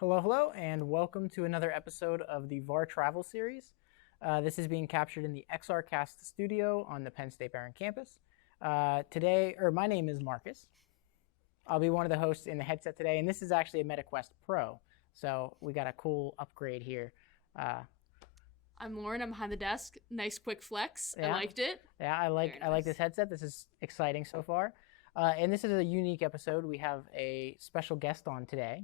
Hello, and welcome to another episode of the VAR Travels series. This is being captured in the XRcast studio on the Penn State Behrend Campus. My name is Marcus. I'll be one of the hosts in the headset today, and this is actually a MetaQuest Pro, so we got a cool upgrade here. I'm Lauren. I'm behind the desk. Nice quick flex. Yeah. I liked it. Yeah, I like this headset. This is exciting so far, and this is a unique episode. We have a special guest on today.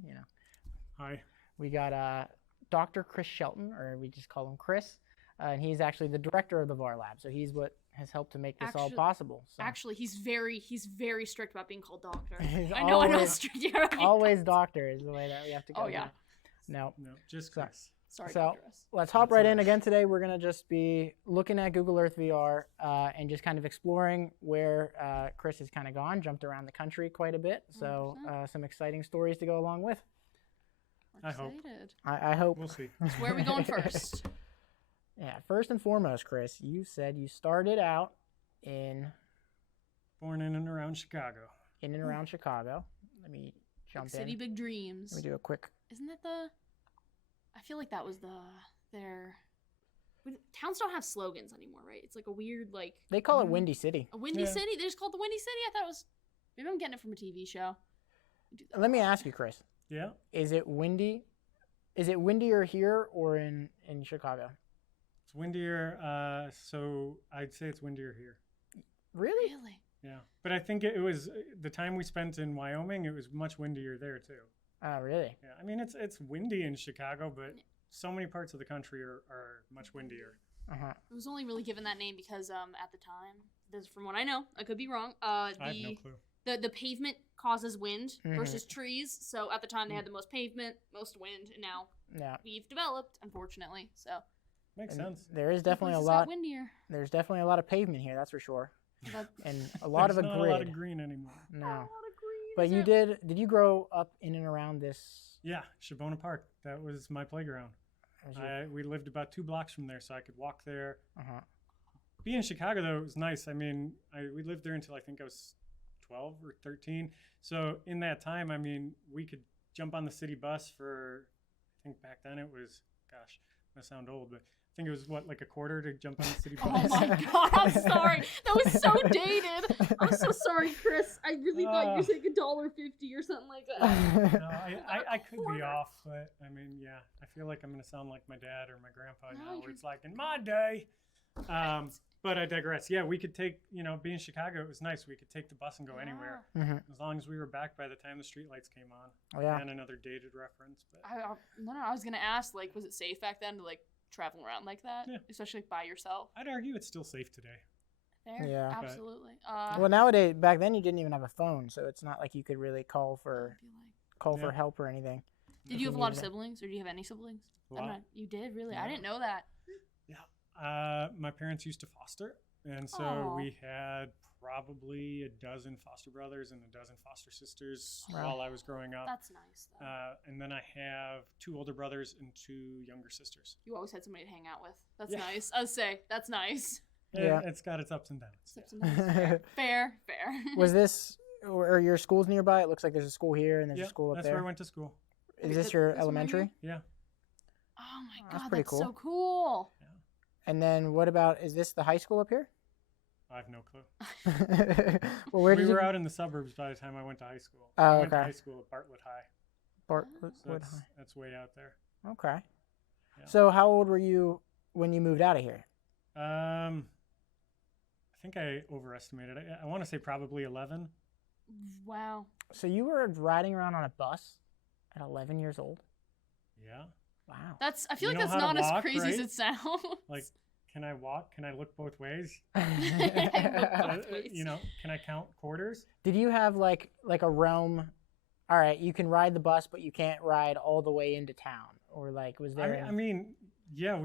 Hi. We got Dr. Chris Shelton, or we just call him Chris, and he's actually the director of the VAR Lab. So he's what has helped to make this all possible. So. Actually, he's very strict about being called doctor. I know strict. Yeah, right. Always doctor is the way that we have to go. Oh yeah. No, just Chris. Sorry, so Dr. let's hop right in again today. We're gonna just be looking at Google Earth VR and just kind of exploring where Chris has kind of gone, jumped around the country quite a bit. So some exciting stories to go along with. I hope. I hope. We'll see. So where are we going first? Yeah, first and foremost, Chris, you said you started out Born in and around Chicago. In and around Chicago. Let me jump Big city, in. big dreams. Let me do a quick. Isn't that I feel like that was their. Towns don't have slogans anymore, right? It's like a weird They call it Windy City. A Windy City? They just call it the Windy City? I thought it was. Maybe I'm getting it from a TV show. Let me ask you, Chris. Yeah. Is it windy? Is it windier here or in Chicago? It's windier. So I'd say it's windier here. Really? Really? Yeah. But I think it was the time we spent in Wyoming. It was much windier there too. Oh, really? Yeah. I mean, it's windy in Chicago, but so many parts of the country are much windier. It was only really given that name because at the time, this from what I know, I could be wrong. I have no clue. The pavement causes wind versus trees. So at the time they had the most pavement, most wind, and now we've developed, unfortunately. So makes sense. There is definitely a lot windier. There's definitely a lot of pavement here, that's for sure. And a lot of a grid. Not a lot of green anymore. No. Not a lot of green. But you did you grow up in and around this? Yeah, Shabona Park. That was my playground. We lived about 2 blocks from there, so I could walk there. Being in Chicago, though, it was nice. I mean, we lived there until I think I was 12 or 13. So in that time, I mean, we could jump on the city bus for, I think back then it was, gosh, I sound old, but I think it was like a quarter to jump on the city bus. Oh my God, I'm sorry. That was so dated. I'm so sorry, Chris. I really thought you were saying $1.50 or something like that. No, I could be off, but I mean, yeah, I feel like I'm going to sound like my dad or my grandpa now, where it's like, in my day. But I digress. Yeah, we could take, being in Chicago, it was nice. We could take the bus and go anywhere. As long as we were back by the time the streetlights came on. Oh, yeah. And another dated reference. But I was going to ask, was it safe back then to, travel around like that? Yeah. Especially by yourself? I'd argue it's still safe today. There? Yeah. Absolutely. Well, nowadays, back then you didn't even have a phone, so it's not like you could really call for help or anything. Did you have a lot of siblings, or do you have any siblings? A lot. You did? Really? Yeah. I didn't know that. Yeah. My parents used to foster, and so we had probably a dozen foster brothers and a dozen foster sisters while I was growing up. That's nice, though. And then I have 2 older brothers and 2 younger sisters. You always had somebody to hang out with. That's nice. I would say, that's nice. Yeah. It's got its ups and downs. Fair. Was this, or your schools nearby? It looks like there's a school here and there's a school up there. That's where I went to school. Is this your elementary? Yeah. Oh my God, pretty cool. So cool. Yeah. And then what about, is this the high school up here? I have no clue. Well, where we were out in the suburbs by the time I went to high school. Oh, I went to high school at Bartlett High. Bartlett High. That's way out there. Okay. Yeah. So how old were you when you moved out of here? I think I overestimated. I want to say probably 11. Wow. So you were riding around on a bus at 11 years old? Yeah. Wow. I feel like that's not as crazy as it sounds. Can I walk? Can I look both ways? Can I count quarters? Did you have like a realm? All right, you can ride the bus, but you can't ride all the way into town, or was there? I mean, yeah,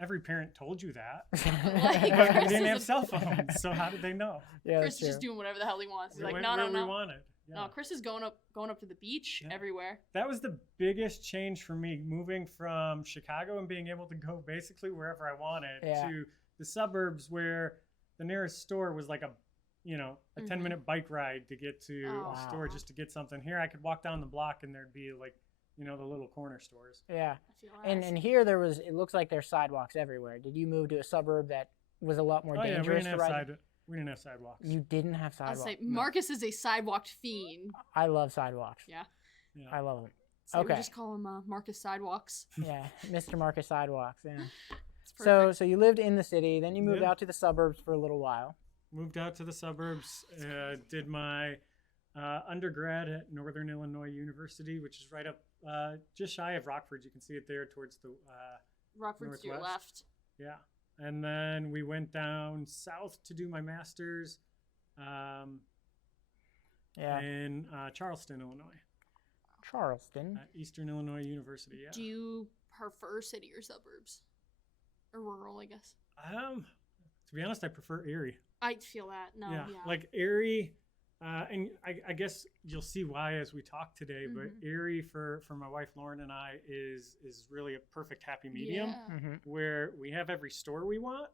every parent told you that. We didn't have cell phones, so how did they know? Yeah, Chris is just doing whatever the hell he wants. He's like, no. We wanted. Yeah. No, Chris is going up to the beach everywhere. That was the biggest change for me, moving from Chicago and being able to go basically wherever I wanted to the suburbs where the nearest store was like a 10-minute bike ride to get to a store just to get something. Here I could walk down the block and there'd be like the little corner stores. Yeah. I feel And here it looks like there's sidewalks everywhere. Did you move to a suburb that was a lot more dangerous to ride? We didn't have sidewalks. You didn't have sidewalks. I'll say Marcus is a sidewalked fiend. I love sidewalks. Yeah. I love them. So okay. We just call him Marcus Sidewalks. Yeah, Mr. Marcus Sidewalks. Yeah. Perfect. So you lived in the city, then you moved out to the suburbs for a little while. Moved out to the suburbs. Did my undergrad at Northern Illinois University, which is right up just shy of Rockford. You can see it there towards the Rockford's to your left. Yeah. And then we went down south to do my master's in Charleston, Illinois. Charleston? At Eastern Illinois University, yeah. Do you prefer city or suburbs? Or rural, I guess? To be honest, I prefer Erie. I feel that. No, yeah. Like Erie, and I guess you'll see why as we talk today, but Erie for my wife Lauren and I is really a perfect happy medium where we have every store we want,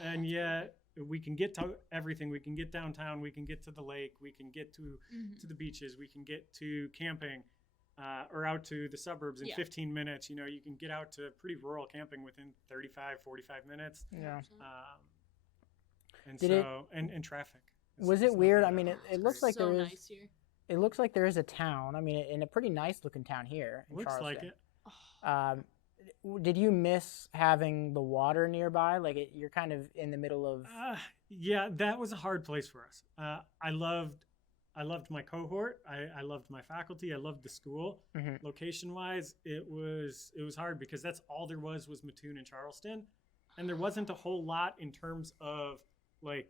and yet we can get to everything. We can get downtown, we can get to the lake, we can get to the beaches, we can get to camping, or out to the suburbs in 15 minutes. You can get out to pretty rural camping within 35, 45 minutes. Yeah. And traffic. Was it weird? I mean, it looks like so there is. Nice here. It looks like there is a town. I mean, in a pretty nice looking town here in Looks Charleston. like it. Did you miss having the water nearby? Like you're kind of in the middle of. Yeah, that was a hard place for us. I loved my cohort. I loved my faculty. I loved the school. Location wise, it was hard because that's all there was Mattoon and Charleston, and there wasn't a whole lot in terms of like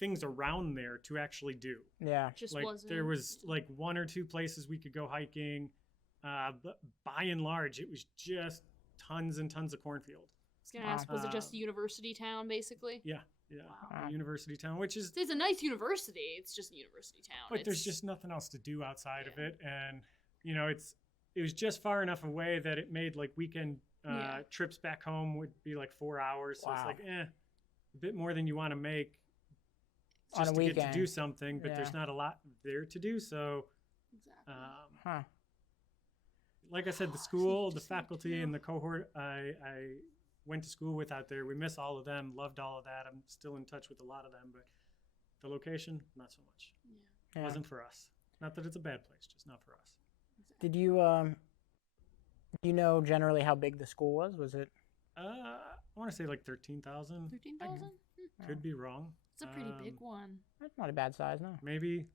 things around there to actually do. Yeah. Just like wasn't. There was like one or two places we could go hiking, but by and large it was just tons and tons of cornfield. I was gonna ask, was it just a university town basically? Yeah. Wow. A university town, which is it's a nice university. It's just a university town. But there's just nothing else to do outside of it, and it was just far enough away that it made like weekend trips back home would be like 4 hours. So it's like a bit more than you want to make just on a to weekend. get to do something, but there's not a lot there to do. So, like I said, the school, the faculty, and the cohort I went to school with out there, we miss all of them, loved all of that. I'm still in touch with a lot of them, but the location, not so much. It wasn't for us. Not that it's a bad place, just not for us. Did you do you know generally how big the school was? Was it? I want to say like 13,000. 13,000? Could be wrong. It's a pretty big one. That's not a bad size, no. Maybe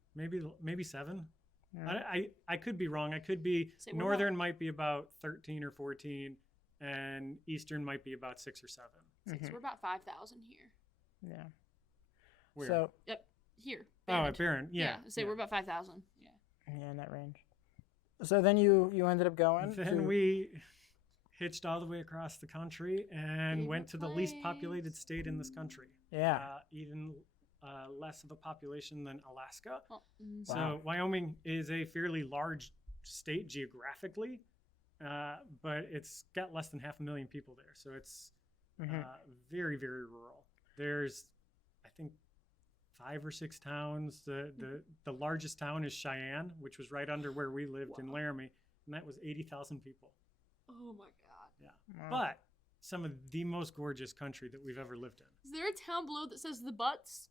7. Yeah. I could be wrong. I could be Northern might be about 13 or 14, and Eastern might be about 6 or 7. So we're about 5,000 here. Yeah. Where? So here. At Behrend. Yeah. We're about 5,000. Yeah. Yeah, in that range. So then you ended up going. Then we hitched all the way across the country and went to the least populated state in this country. Yeah. Even less of a population than Alaska. Well, so Wyoming is a fairly large state geographically, but it's got less than 500,000 people there. So it's very, very rural. There's, I think, 5 or 6 towns. The largest town is Cheyenne, which was right under where we lived in Laramie, and that was 80,000 people. Oh my God. Yeah. But some of the most gorgeous country that we've ever lived in. Is there a town below that says the Butts?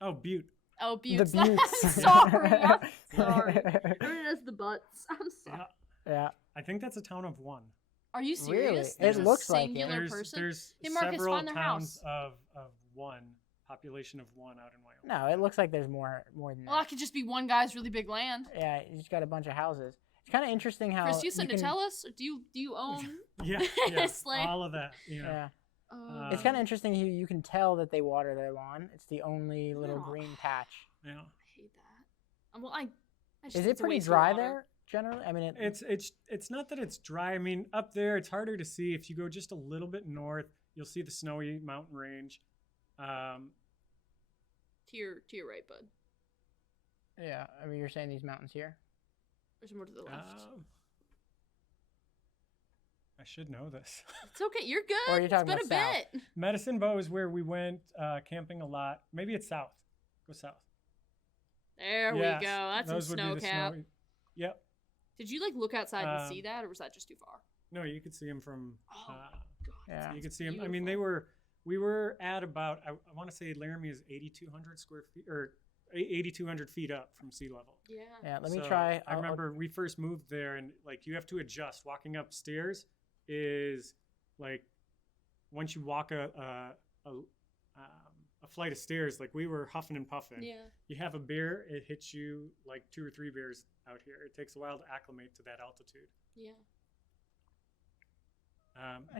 Oh, Butte. Oh, Butte. The Buttes. Sorry. I'm sorry. Heard it as the Butts. I'm sorry. Yeah. I think that's a town of 1. Are you serious? Really? There's it a looks like it. There's hey, Marcus, several find their towns house. of 1, population of 1 out in Wyoming. No, it looks like there's more than that. Well, that could just be one guy's really big land. Yeah, you just got a bunch of houses. It's kind of interesting how. Chris, you said to tell us? Or do you own? Yeah, all of that. Yeah. It's kind of interesting. You can tell that they water their lawn. It's the only little green patch. Yeah. I hate that. Well, I just Is it pretty dry there generally? I mean, it's not that it's dry. I mean, up there it's harder to see. If you go just a little bit north, you'll see the snowy mountain range. To your right, bud. Yeah, I mean, you're saying these mountains here. There's more to the left. I should know this. It's okay. You're good. Or are you talking it's been about a bit. Medicine Bow is where we went camping a lot. Maybe it's south. Go south. There we go. That's some snow cap. Yep. Did you look outside and see that, or was that just too far? No, you could see them from. Oh God! Yeah, you could see them. Beautiful. I mean, we were at about. I want to say Laramie is 8,200 square feet or 8,200 feet up from sea level. Yeah. Yeah. Let me try. I remember we first moved there, and you have to adjust. Walking upstairs is once you walk a flight of stairs, we were huffing and puffing. Yeah. You have a bear, it hits you 2 or 3 bears out here. It takes a while to acclimate to that altitude. Yeah.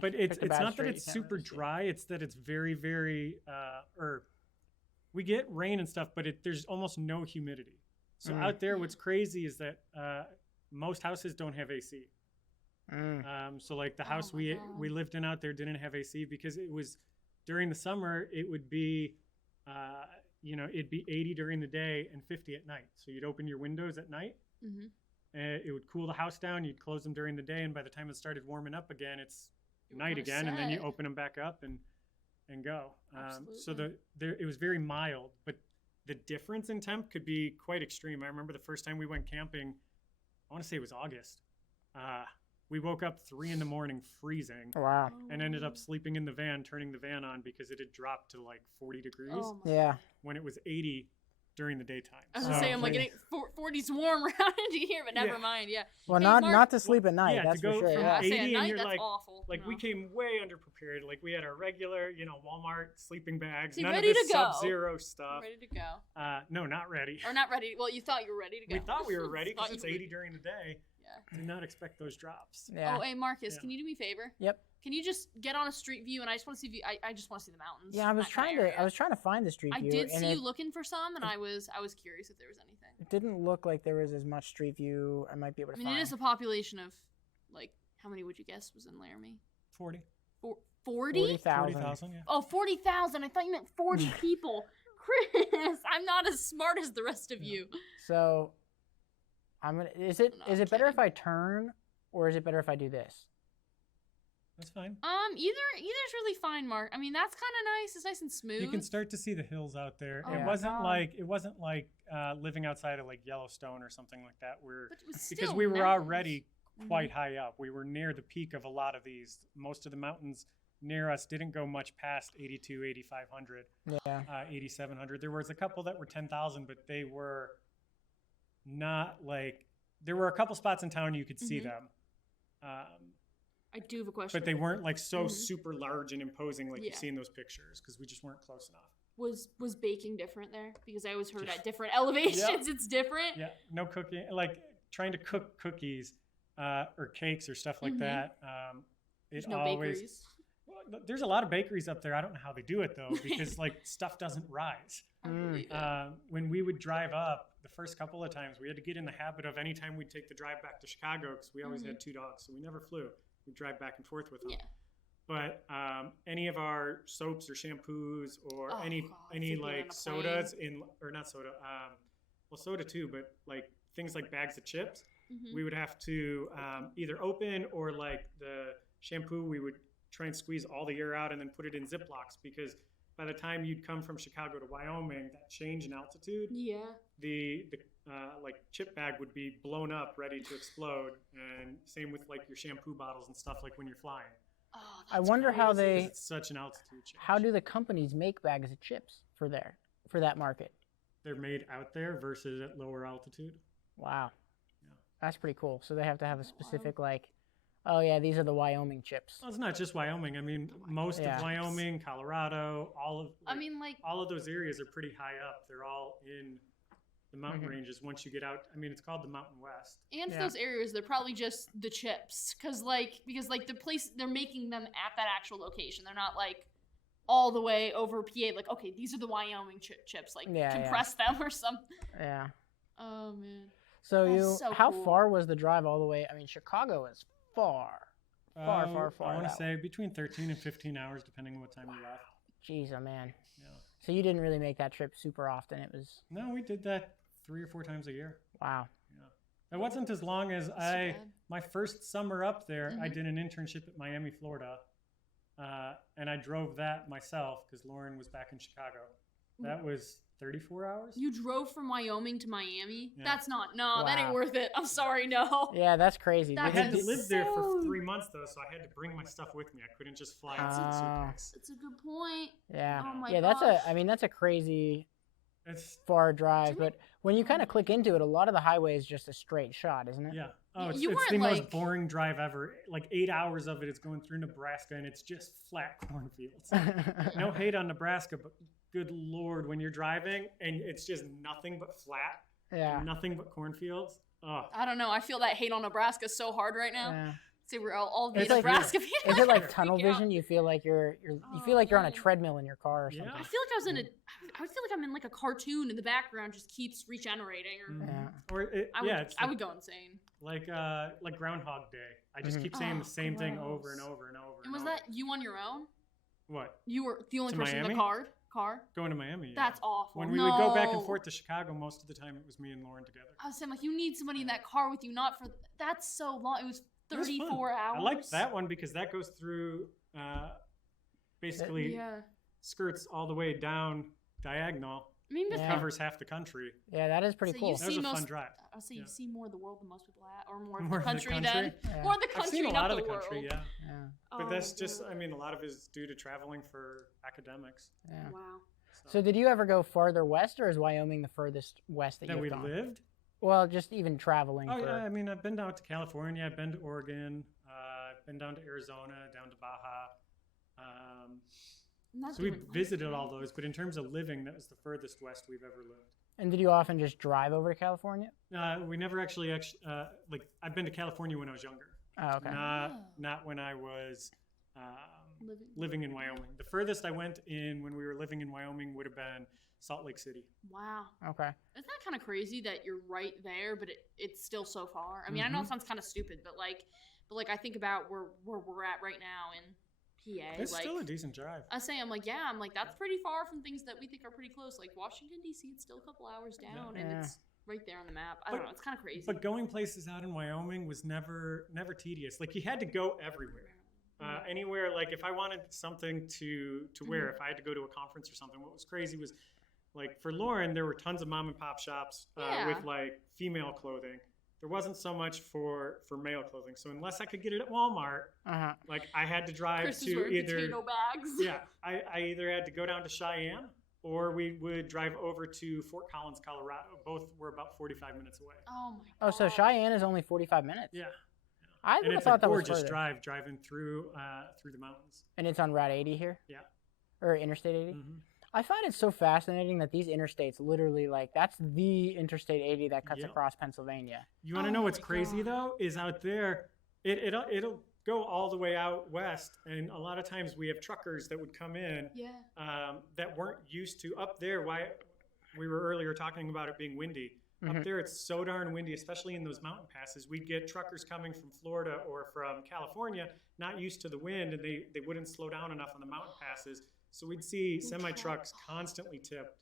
But it's not that it's super dry. It's that it's very, very, we get rain and stuff, but there's almost no humidity. So out there, what's crazy is that most houses don't have AC. So the house we lived in out there didn't have AC because it was during the summer. It would be, it'd be 80 during the day and 50 at night. So you'd open your windows at night. Mm-hmm. And it would cool the house down. You'd close them during the day, and by the time it started warming up again, it's night again, and then you open them back up and go. So it was very mild, but the difference in temp could be quite extreme. I remember the first time we went camping. I want to say it was August. We woke up 3 a.m. freezing. Wow. And ended up sleeping in the van, turning the van on because it had dropped to 40 degrees. Oh yeah. When it was 80 during the daytime. I was gonna say, I'm 40's warm around here, but never mind. Yeah. Well, hey, not to sleep at night. Yeah, that's to go for sure. from Yeah. 80 at night, and you're that's awful. we came way underprepared. We had our regular, Walmart sleeping bags. See, None of ready this to go. Sub-Zero stuff. Ready to go. No, not ready. Or not ready. Well, you thought you were ready to go. We thought we were ready because Thought it's you 80 during the day. Yeah. Did not expect those drops. Yeah. Oh, hey Marcus, Yeah. can you do me a favor? Yep. Can you just get on a street view, and I just want to see I just want to see the mountains. Yeah, I was trying to find the street I view. did and see you looking for some, and I was curious if there was anything. It didn't look like there was as much street view. I might be able to find. It is a population of how many would you guess was in Laramie? 40. 40? 40,000. 40,000, yeah. Oh, 40,000. I thought you meant 40 people. Chris, I'm not as smart as the rest of you. So, Is it better if I turn, or is it better if I do this? That's fine. Either's really fine, Mark. I mean, that's kind of nice. It's nice and smooth. You can start to see the hills out there. Oh, it yeah. wasn't like living outside of Yellowstone or something like that, But it was because still we were mountains. already quite high up. We were near the peak of a lot of these. Most of the mountains near us didn't go much past 82, 8,500, 8,700. There was a couple that were 10,000, but they were not there were a couple spots in town you could see them. I do have a question. But they weren't super large and imposing you see in those pictures because we just weren't close enough. Was baking different there? Because I always heard at different elevations it's different. Yeah, no cooking. Trying to cook cookies or cakes or stuff like that. There's no bakeries. Well, there's a lot of bakeries up there. I don't know how they do it though because stuff doesn't rise. I believe it. When we would drive up, the first couple of times we had to get in the habit of anytime we'd take the drive back to Chicago because we always had 2 dogs, so we never flew. We'd drive back and forth with them. Yeah. But any of our soaps or shampoos or any sodas or not soda, soda too, but things like bags of chips, we would have to either open or the shampoo, we would try and squeeze all the air out and then put it in Ziplocs because by the time you'd come from Chicago to Wyoming, that change in altitude, the chip bag would be blown up, ready to explode, and same with your shampoo bottles and stuff when you're flying. Oh, I wonder how it's such an altitude change. How do the companies make bags of chips for that market? They're made out there versus at lower altitude. Wow. Yeah. That's pretty cool. So they have to have a specific oh yeah, these are the Wyoming chips. Well, it's not just Wyoming. I mean, most of Wyoming, Colorado, all of those areas are pretty high up. They're all in the mountain ranges once you get out. I mean, it's called the Mountain West. And for those areas, they're probably just the chips because the place they're making them at that actual location. They're not all the way over PA. Okay, these are the Wyoming chips. Compress them or something. Yeah. Oh man. So how far was the drive all the way? I mean, Chicago is far. I want to say between 13 and 15 hours, depending on what time you left. Jeez, oh man. Yeah. So you didn't really make that trip super often. It was. No, we did that 3 or 4 times a year. Wow. Yeah. It wasn't as long as my first summer up there. I did an internship at Miami, Florida, and I drove that myself because Lauren was back in Chicago. That was 34 hours? You drove from Wyoming to Miami? Yeah. That's not, that ain't worth it. I'm sorry, no. Yeah, that's crazy. I had to live there for 3 months, though, so I had to bring my stuff with me. I couldn't just fly in some suitcase. That's a good point. Yeah. Oh my gosh. That's a crazy far drive. But when you kind of click into it, a lot of the highway is just a straight shot, isn't it? Yeah. Oh, it's the most boring drive ever. Like 8 hours of it is going through Nebraska, and it's just flat cornfields. No hate on Nebraska, but good Lord, when you're driving and it's just nothing but flat, nothing but cornfields. Oh. I don't know. I feel that hate on Nebraska so hard right now. Yeah. See, we're all Nebraska people. Is it like tunnel vision? You feel like you're on a treadmill in your car or something. I feel like I feel like I'm in like a cartoon and the background just keeps regenerating. I would go insane. Like Groundhog Day. I just keep saying the same thing over and over and over. And was that you on your own? What? You were the only person in the car? Going to Miami. That's awful. When we would go back and forth to Chicago, most of the time it was me and Lauren together. I was saying, like, you need somebody in that car with you, not for that's so long. It was 34 hours. I liked that one because that goes through basically skirts all the way down diagonal. I mean, it covers half the country. Yeah, that is pretty cool. That was a fun drive. I'll say you see more of the world than most people have, or more of the country than more of the country. I've seen a lot of the world. country, but that's just, I mean, a lot of it is due to traveling for academics. Yeah. Wow. So did you ever go farther west, or is Wyoming the furthest west that you've gone? That we lived? Well, just even traveling. Oh, yeah. I mean, I've been down to California. I've been to Oregon. I've been down to Arizona, down to Baja. So we visited all those, but in terms of living, that was the furthest west we've ever lived. And did you often just drive over to California? We never actually I've been to California when I was younger. Oh, okay. Not when I was living in Wyoming. The furthest I went in when we were living in Wyoming would have been Salt Lake City. Wow. Okay. Isn't that kind of crazy that you're right there, but it's still so far? I mean, I know it sounds kind of stupid, but I think about where we're at right now in PA. It's still a decent drive. I'm like, that's pretty far from things that we think are pretty close. Like Washington, D.C., it's still a couple hours down, and it's right there on the map. I don't know. It's kind of crazy. But going places out in Wyoming was never tedious. Like, you had to go everywhere. Anywhere, like if I wanted something to wear, if I had to go to a conference or something, what was crazy was, like, for Lauren, there were tons of mom and pop shops with like female clothing. There wasn't so much for male clothing. So unless I could get it at Walmart, like I had to drive to either potato bags. Yeah, I either had to go down to Cheyenne or we would drive over to Fort Collins, Colorado. Both were about 45 minutes away. Oh my God. Oh, so Cheyenne is only 45 minutes. Yeah. I would have thought that was further. It's a gorgeous driving through the mountains. And it's on Route 80 here? Yeah. Or Interstate 80? Mm-hmm. I find it so fascinating that these interstates literally, like, that's the Interstate 80 that cuts across Pennsylvania. You want to know what's crazy, though? Is out there, it'll go all the way out west, and a lot of times we have truckers that would come in that weren't used to up there. Why we were earlier talking about it being windy. Up there, it's so darn windy, especially in those mountain passes. We'd get truckers coming from Florida or from California, not used to the wind, and they wouldn't slow down enough on the mountain passes. So we'd see semi-trucks constantly tipped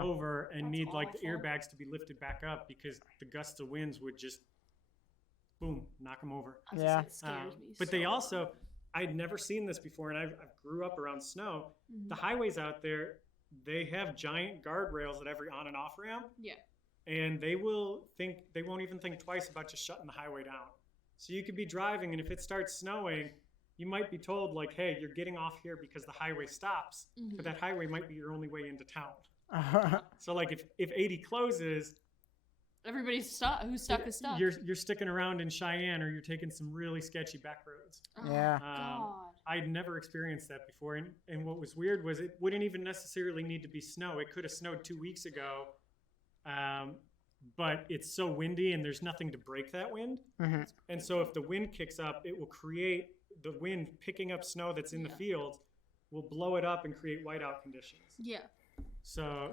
over and need like the airbags to be lifted back up because the gusts of winds would just, boom, knock them over. Yeah. But they also, I'd never seen this before, and I grew up around snow. The highways out there, they have giant guardrails at every on and off ramp. Yeah. And they won't even think twice about just shutting the highway down. So you could be driving, and if it starts snowing, you might be told, like, hey, you're getting off here because the highway stops, but that highway might be your only way into town. So, like, if 80 closes, everybody's stuck. Who's stuck is stuck. You're sticking around in Cheyenne, or you're taking some really sketchy back roads. God. I'd never experienced that before, and what was weird was it wouldn't even necessarily need to be snow. It could have snowed 2 weeks ago. But it's so windy and there's nothing to break that wind. And so if the wind kicks up, it will create the wind picking up snow that's in the fields, will blow it up and create whiteout conditions. Yeah. So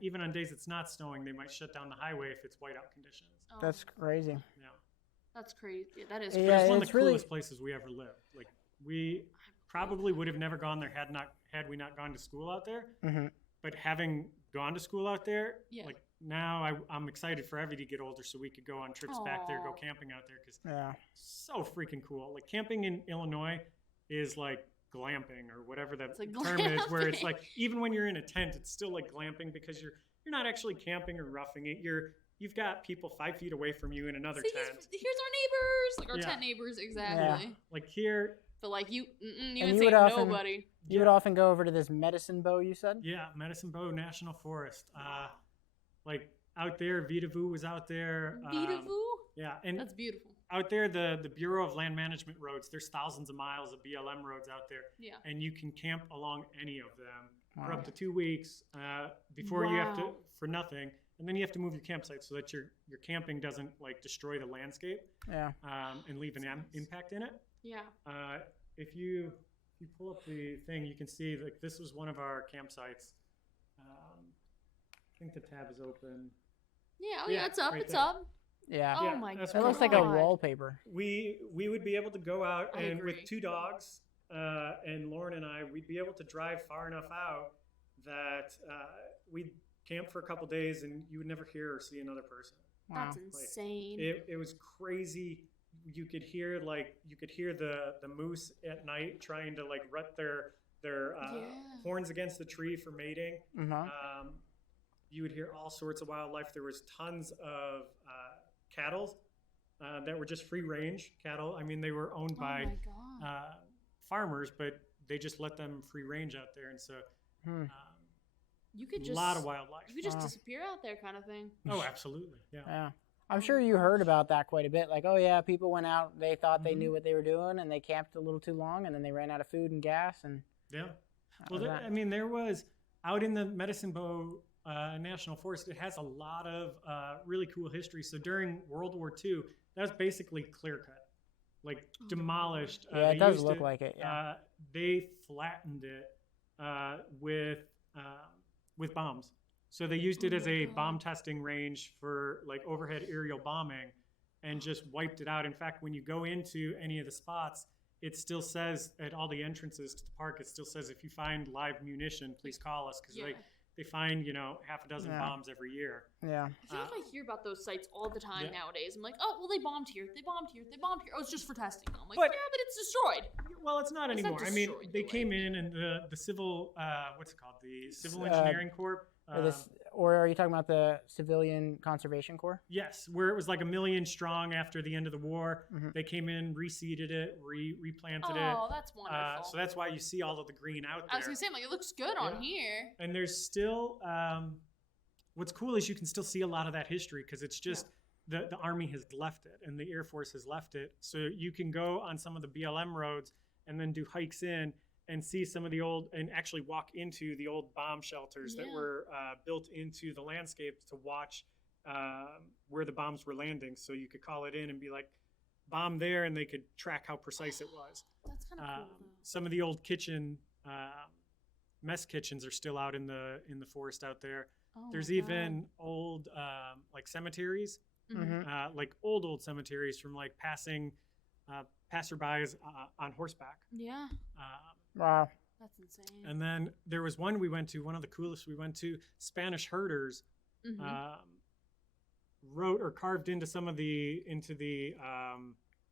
even on days it's not snowing, they might shut down the highway if it's whiteout conditions. That's crazy. Yeah. That's crazy. Yeah, that is crazy. It's one of the coolest places we ever lived. Like, we probably would have never gone there had we not gone to school out there. But having gone to school out there, like, now I'm excited for Evie to get older so we could go on trips back there, go camping out there, because so freaking cool. Like, camping in Illinois is like glamping or whatever that like term is, where it's glamping. like even when you're in a tent, it's still like glamping because you're not actually camping or roughing it. You've got people 5 feet away from you in another tent. Here's our neighbors, like our tent neighbors, exactly. Yeah. Like here. But like you And would you say would often- nobody. You would often go over to this Medicine Bow, you said? Yeah, Medicine Bow National Forest. Like out there, Vitavu was out there. Vitavu? Yeah, and That's beautiful. out there, the Bureau of Land Management roads, there's thousands of miles of BLM roads out there. Yeah. And you can camp along any of them for Wow. up to 2 weeks before you have to, Wow. for nothing. And then you have to move your campsite so that your camping doesn't like destroy the landscape Yeah. and leave an impact in it. Yeah. If you pull up the thing, you can see like this was one of our campsites. I think the tab is open. Yeah, Yeah, it's up, right it's there. up. Yeah. Oh Yeah, my god. that's It looks like a God. wallpaper. We would be able to go out I and agree. with 2 dogs, and Lauren and I, we'd be able to drive far enough out that we'd camp for a couple days and you would never hear or see another person. Wow. That's insane. It was crazy. You could hear the moose at night trying to like rut their horns against the tree for mating. Mm-hmm. You would hear all sorts of wildlife. There was tons of cattle that were just free range cattle. I mean, they were owned by oh my god. farmers, but they just let them free range out there, and so You could a just lot of wildlife. You could just Wow. disappear out there, kind of thing. Oh, absolutely, yeah. Yeah. I'm sure you heard about that quite a bit. Like, oh yeah, people went out, they thought they Mhm. knew what they were doing, and they camped a little too long, and then they ran out of food and gas, and Yeah. that Well, was that. I mean, there was out in the Medicine Bow National Forest. It has a lot of really cool history. So during World War II, that was basically clear cut, like demolished. Yeah, they it does used look like it. Yeah. They flattened it with bombs. So they used it Oh as my a God. bomb testing range for like overhead aerial bombing, and just wiped it out. In fact, when you go into any of the spots, it still says at all the entrances to the park, it still says if you find live munition, please call us, because Yeah. they find half a dozen Yeah. bombs every year. Yeah. I feel like I hear about those sites all the time Yeah. nowadays. I'm like, oh, well, they bombed here. They bombed here. They bombed here. Oh, it's just for testing. I'm like, But- yeah, but it's destroyed. Well, it's not It's not anymore. I mean, destroyed, they though, came in and the civil what's it called, the Civil Uh, Engineering Corps. Or are you talking about the Civilian Conservation Corps? Yes, where it was like 1 million strong after the end of the war. Mhm. They came in, reseeded it, replanted Oh, that's wonderful. it. So that's why you see all of the green out I was there. gonna say, like, it looks good on here. And there's still, what's cool is you can still see a lot of that history because it's just the Army has left it and the Air Force has left it. So you can go on some of the BLM roads and then do hikes in and see some of the old, and actually walk into the old bomb shelters that Yeah. were built into the landscape to watch where the bombs were landing. So you could call it in and be like, bomb there, and they could track how precise it was. That's kind of cool, though. Some of the old mess kitchens are still out in the forest out there. Oh There's my God. even old like cemeteries, Mhm. like old cemeteries from like passing passerbys on horseback. Yeah, Wow. that's insane. And then there was one we went to, one of the coolest we went to, Spanish herders Mhm. wrote or carved into some of the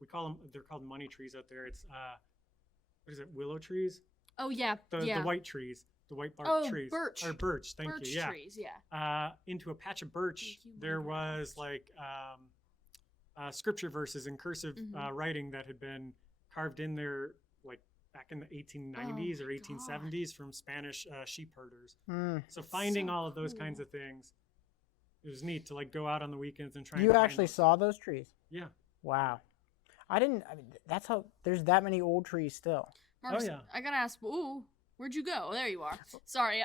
we call them, they're called money trees out there. It's what is it, willow trees? Oh yeah, The yeah. white trees, the white bark Oh, trees. birch. Or birch, thank Birch you. Yeah. trees, yeah. Into a patch of birch, Thank you, there Margaret. was like scripture verses in cursive Mhm. writing that had been carved in there like back in the 1890s Oh or my 1870s from Spanish sheep herders. Mm. So finding so all of those kinds cool. of things, it was neat to like go out on the weekends and try. You and find actually those. saw those trees? Yeah. Wow. I mean, that's how there's that many old trees still. Marcus, yeah. I gotta ask. Ooh, where'd you go? There you are. Sorry.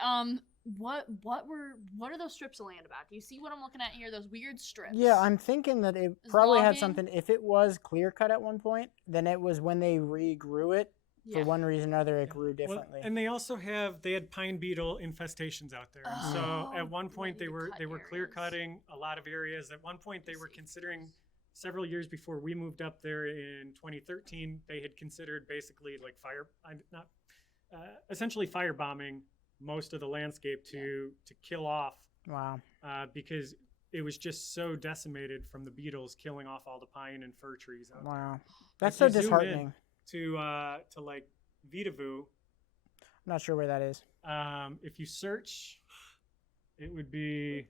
What are those strips of land about? Do you see what I'm looking at here? Those weird strips. Yeah, I'm thinking that it Is probably had logging- something. If it was clear cut at one point, then it was when they regrew it. Yeah. For one reason or other, it grew Well, differently. and they also they had pine beetle infestations out there. And so Oh, at one point right, they the were cut clear areas. cutting a lot of areas. At one point they were see. considering, several years before we moved up there in 2013, they had considered basically like essentially firebombing most of the landscape to kill off Wow. because it was just so decimated from the beetles killing off all the pine and fir trees out there. Wow. That's If so you zoom in, disheartening. to like Vitavu. Not sure where that is. If you search, it would be.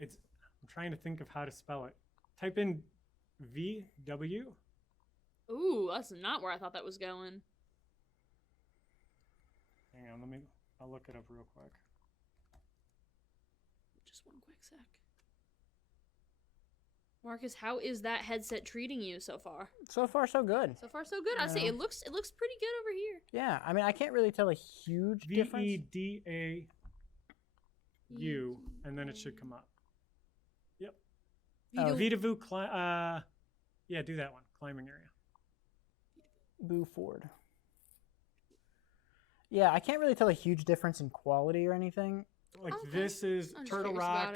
I'm trying to think of how to spell it. Type in VW. Ooh, that's not where I thought that was going. Hang on, I'll look it up real quick. Just one quick sec. Marcus, how is that headset treating you so far? So far, so good. So far, so good. I say it looks pretty good over here. Yeah, I mean, I can't really tell a huge difference. VEDAU, and then it should come up. Yep. Vitavu, yeah, do that one. Climbing area. Boo Ford. Yeah, I can't really tell a huge difference in quality or anything. Like this is Turtle Rock.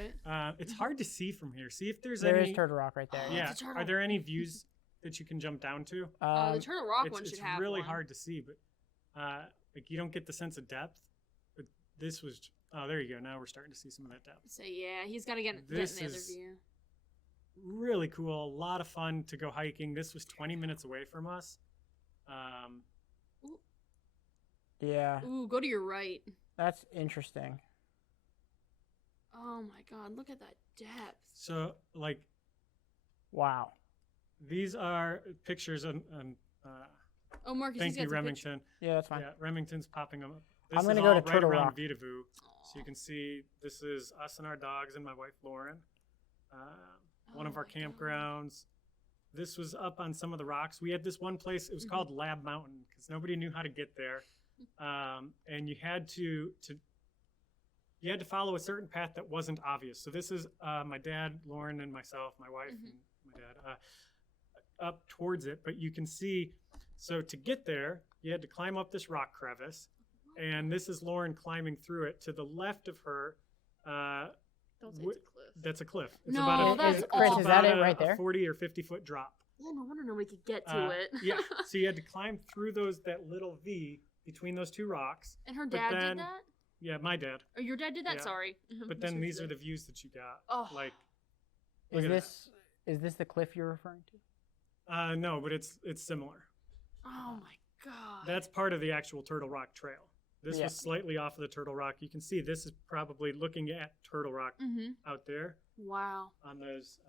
It's hard to see from here. See if there's any. There is Turtle Rock right there. Yeah. Are there any views that you can jump down to? The Turtle Rock one should have. It's really hard to see, but like you don't get the sense of depth. But this was. Oh, there you go. Now we're starting to see some of that depth. So yeah, he's got to get in the other view. Really cool. A lot of fun to go hiking. This was 20 minutes away from us. Yeah. Ooh, go to your right. That's interesting. Oh my God, look at that depth. So, like, wow. These are pictures on oh, Marcus, thank you, Remington. Yeah, that's fine. Yeah, Remington's popping them up. I'm going to go to Turtle Rock. Vitavu. So you can see this is us and our dogs and my wife, Lauren. One of our campgrounds. This was up on some of the rocks. We had this one place, it was called Lab Mountain because nobody knew how to get there. And you had to follow a certain path that wasn't obvious. So this is my dad, Lauren, and myself, my wife, and my dad, up towards it. But you can see, so to get there, you had to climb up this rock crevice. And this is Lauren climbing through it. To the left of her, don't say it's a cliff. That's a cliff. It's no, about that's Chris, is that it right there? A 40 or 50 foot drop. Oh, no wonder nobody could get to it. Yeah, so you had to climb through that little V between those two rocks. And her dad did that? Yeah, my dad. Oh, your dad did that? Yeah. Sorry. But then these are the views that you got. Oh. Like, is this the cliff you're referring to? No, but it's similar. Oh my God. That's part of the actual Turtle Rock Trail. This was slightly off of the Turtle Rock. You can see this is probably looking at Turtle Rock out there. Wow. On those,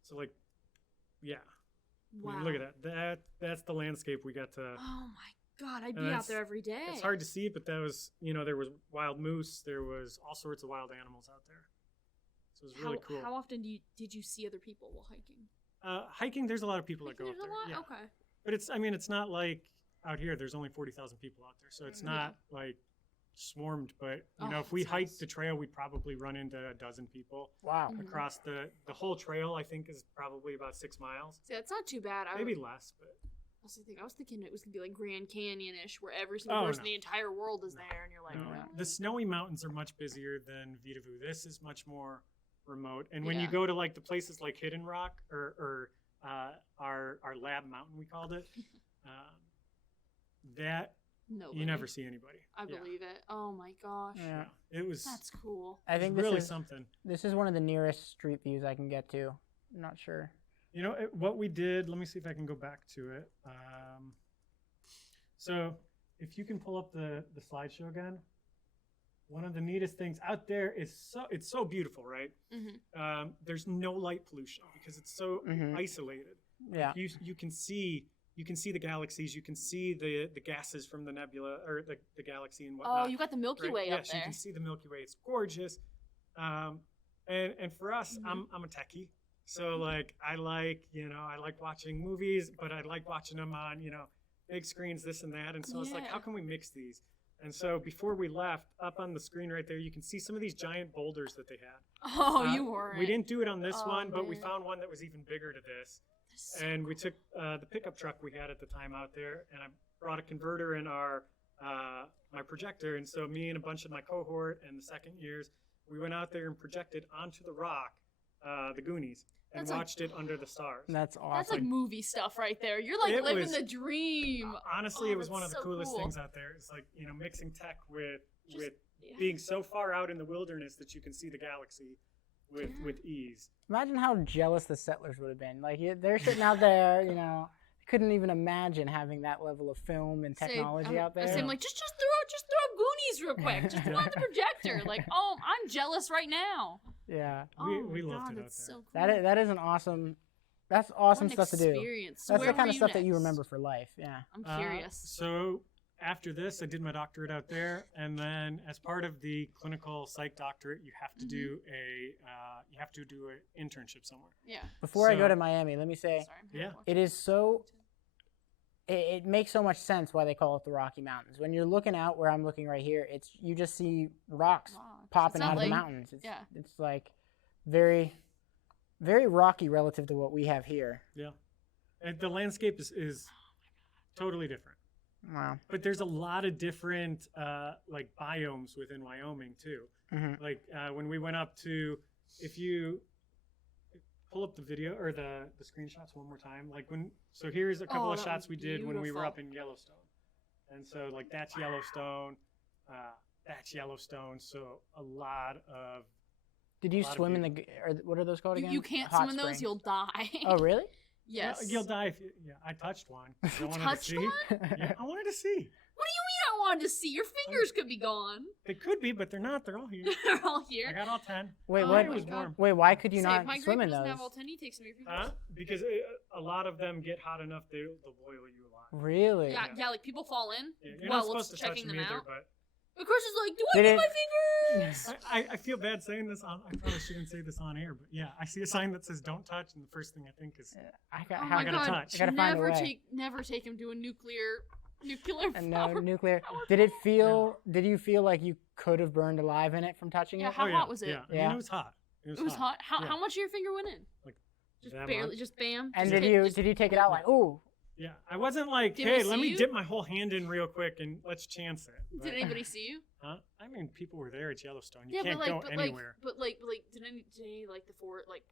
so like, yeah. Wow. I mean, look at that. That's the landscape we got to. Oh my God, I'd be out there every day. It's hard to see, but that was, there was wild moose. There was all sorts of wild animals out there. So it was really cool. How often did you see other people while hiking? Hiking, there's a lot of people that go up there. There's a lot? Yeah. Okay. But it's not like out here, there's only 40,000 people out there. So it's not like swarmed, but if we hiked the trail, we'd probably run into a dozen people. Wow. Across the whole trail, I think is probably about 6 miles. See, that's not too bad. Maybe less, but I was thinking it was gonna be like Grand Canyon-ish, where every single person in the entire world is there, and you're like, no. The snowy mountains are much busier than Vitavu. This is much more remote. And when you go to like the places like Hidden Rock or our lab mountain, we called it, you never see anybody. I believe it. Oh my gosh. Yeah. It was. That's cool. I think really something. This is one of the nearest street views I can get to. I'm not sure. What we did, let me see if I can go back to it. So if you can pull up the slideshow again, one of the neatest things out there is it's so beautiful, right? There's no light pollution because it's so isolated. Yeah. You can see the galaxies, you can see the gases from the nebula or the galaxy and whatnot. Oh, you got the Milky Way up there. You can see the Milky Way. It's gorgeous. And for us, I'm a techie. So like I like watching movies, but I like watching them on, big screens, this and that. And so it's like, how can we mix these? And so before we left, up on the screen right there, you can see some of these giant boulders that they had. Oh, you weren't. We didn't do it on this one, but we found one that was even bigger to this. And we took the pickup truck we had at the time out there, and I brought a converter in my projector. And so me and a bunch of my cohort and the second years, we went out there and projected onto the rock the Goonies and watched it under the stars. That's awesome. That's like movie stuff right there. You're like living the dream. Honestly, it was one of the coolest things out there. It's like, mixing tech with being so far out in the wilderness that you can see the galaxy. with ease. Imagine how jealous the settlers would have been. Like they're sitting out there, couldn't even imagine having that level of film and technology out there. I'm like, just throw Goonies real quick. Just throw out the projector. Like, oh, I'm jealous right now. Yeah. We loved it out there. So cool. That is an awesome. That's awesome stuff to do. So that's the kind of stuff that you remember for life. Yeah. I'm curious. So after this, I did my doctorate out there, and then as part of the clinical psych doctorate, you have to do an internship somewhere. Yeah. Before I go to Miami, let me say, it is so. It makes so much sense why they call it the Rocky Mountains. When you're looking out where I'm looking right here, you just see rocks popping out of the mountains. It's like very, very rocky relative to what we have here. Yeah, and the landscape is totally different. Wow. But there's a lot of different like biomes within Wyoming too. Mm-hmm. Like when we went up to, if you pull up the video or the screenshots one more time, so here's a couple of shots we did when we were up in Yellowstone, and so like that's Yellowstone, so a lot of. Did you swim in the, or what are those called again? You can't swim in those, you'll die. Oh really? Yes. Well, you'll die if you, I touched one. You touched one? Yeah, I wanted to see. What do you mean I wanted to see? Your fingers could be gone. They could be, but they're not. They're all here. They're all here. I got all 10. Wait, what? It was warm. Wait, why could you not swim in those? My have all 10. He takes some of your fingers. Because a lot of them get hot enough, they'll boil you alive. Really? Yeah, like people fall in. Yeah, you're not supposed to touch them either, but. Of course, it's like, do I need my fingers? I feel bad saying this on. I probably shouldn't say this on air, but yeah, I see a sign that says "Don't touch," and the first thing I think is, I gotta touch. I gotta find a way. Never take him to a nuclear. No nuclear. Did you feel like you could have burned alive in it from touching it? How hot was it? Yeah, I mean, it was hot. It was hot. How much of your finger went in? Like just barely, much. Just bam. And did you take it out like ooh? Yeah, I wasn't like, hey, let me dip my whole hand in real quick and let's chance it. But, did anybody see you? Huh? I mean, people were there at Yellowstone. You can't go anywhere. Did any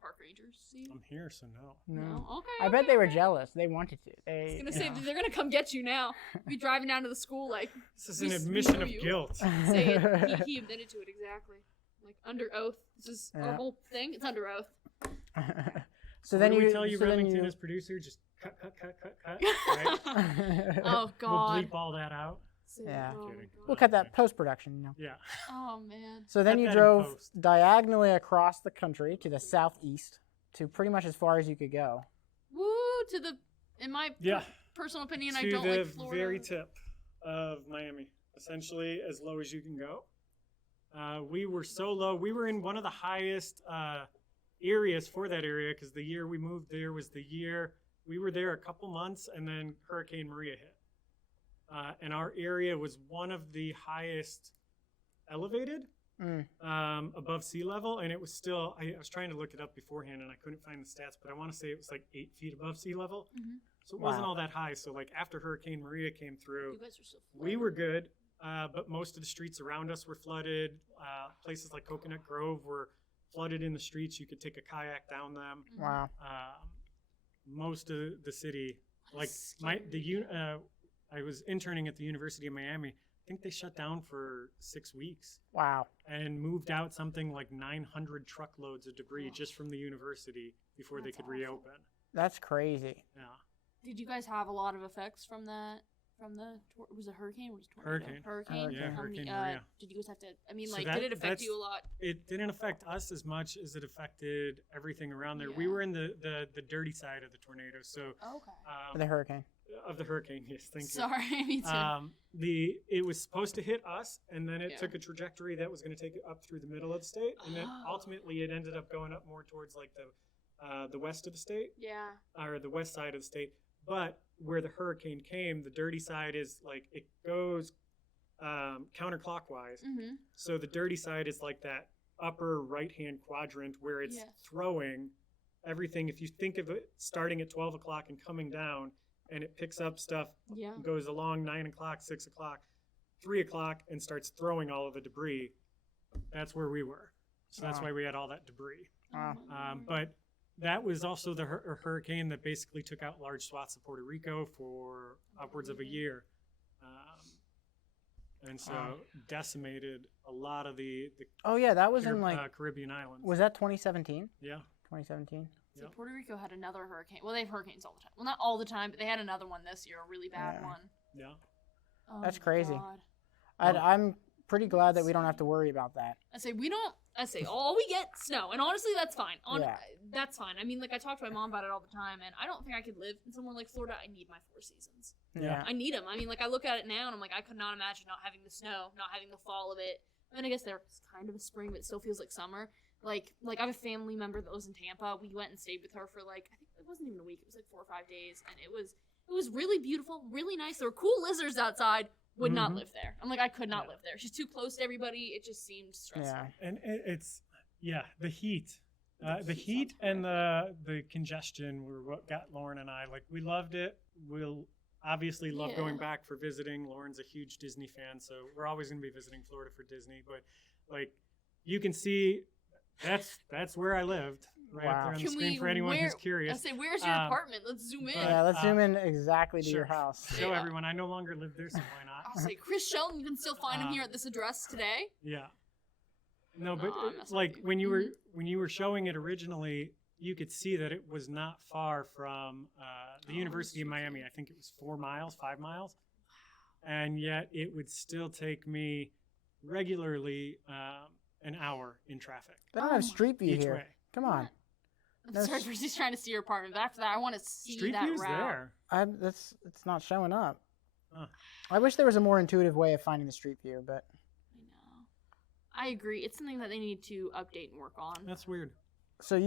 park rangers see you? I'm here, so no. No. Okay. I bet they were jealous. They wanted to. I was gonna say they're gonna come get you now. Be driving down to the school like. This is an admission of guilt. Say it. He admitted to it exactly. Like under oath. This is our whole thing. It's under oath. So then we tell you Remington as producer, just cut. Right? Oh God. We'll bleep all that out. Yeah. We'll cut that post-production, Yeah. Oh man. So then you drove diagonally across the country to the southeast to pretty much as far as you could go. Woo! In my personal opinion, I don't like Florida. To the very tip of Miami, essentially as low as you can go. We were so low. We were in one of the highest areas for that area because the year we moved there was the year we were there a couple months and then Hurricane Maria hit. And our area was one of the highest elevated above sea level. And it was still, I was trying to look it up beforehand and I couldn't find the stats, but I want to say it was like 8 feet above sea level. Mm-hmm. So it wasn't all that high. So like after Hurricane Maria came through, you guys were so we were good. But most of the streets around us were flooded. Places like Coconut Grove were flooded in the streets. You could take a kayak down them. Wow. Most of the city, like I was interning at the University of Miami. I think they shut down for 6 weeks. Wow. And moved out something like 900 truckloads of debris just from the university before they could reopen. That's crazy. Yeah. Did you guys have a lot of effects from that? Was it hurricane or was it tornado? Hurricane. Yeah, Hurricane Maria. Did you guys have to? I mean, did it affect you a lot? It didn't affect us as much as it affected everything around there. Yeah. We were in the dirty side of the tornado, so the hurricane. Of the hurricane, yes, thank you. Sorry, me too. It was supposed to hit us, and then it took a trajectory that was going to take it up through the middle of the state, and then ultimately it ended up going up more towards like the west of the state. Yeah. Or the west side of the state. But where the hurricane came, the dirty side is like it goes counterclockwise. Mm-hmm. So the dirty side is like that upper right-hand quadrant where it's throwing everything. If you think of it starting at 12 o'clock and coming down, and it picks up stuff, goes along 9 o'clock, 6 o'clock, 3 o'clock, and starts throwing all of the debris, that's where we were. So that's why we had all that debris. But that was also the hurricane that basically took out large swaths of Puerto Rico for upwards of a year. and so decimated a lot of the oh yeah, that was in like Caribbean islands. Was that 2017? Yeah. 2017. So Puerto Rico had another hurricane. Well, they have hurricanes all the time. Well, not all the time, but they had another one this year, a really bad one. Yeah. Oh, that's crazy. God. I'm pretty glad that we don't have to worry about that. I say all we get snow, and honestly, that's fine. That's fine. I mean, like I talk to my mom about it all the time, and I don't think I could live in somewhere like Florida. I need my 4 seasons. Yeah. I need them. I mean, like I look at it now, and I'm like, I could not imagine not having the snow, not having the fall of it. I mean, I guess there's kind of a spring, but it still feels like summer. Like I have a family member that lives in Tampa. We went and stayed with her for like, I think it wasn't even a week. It was like 4 or 5 days, and it was really beautiful, really nice. There were cool lizards outside. Would not live there. I'm like, I could not live there. She's too close to everybody. It just seemed stressful. Yeah, and it's the heat. The heat and the congestion were what got Lauren and I. Like, we loved it. We'll obviously love going back for visiting. Lauren's a huge Disney fan, so we're always going to be visiting Florida for Disney. But, like, you can see that's where I lived. Right up there on the screen for anyone who's curious. I say, where's your apartment? Let's zoom in. Yeah, let's zoom in exactly to your house. Show everyone. I no longer live there, so why not? I'll say, Chris Shelton, you can still find him here at this address today. Yeah. No, but like when you were showing it originally, you could see that it was not far from the University of Miami. I think it was 4 miles, 5 miles, and yet it would still take me regularly an hour in traffic. They don't have Street View here. Way. Come on. I'm sorry for just trying to see your apartment, but after that, I want to see Street that View's route. there. It's not showing up. Huh. I wish there was a more intuitive way of finding the Street View, but I know. I agree. It's something that they need to update and work on. That's weird. So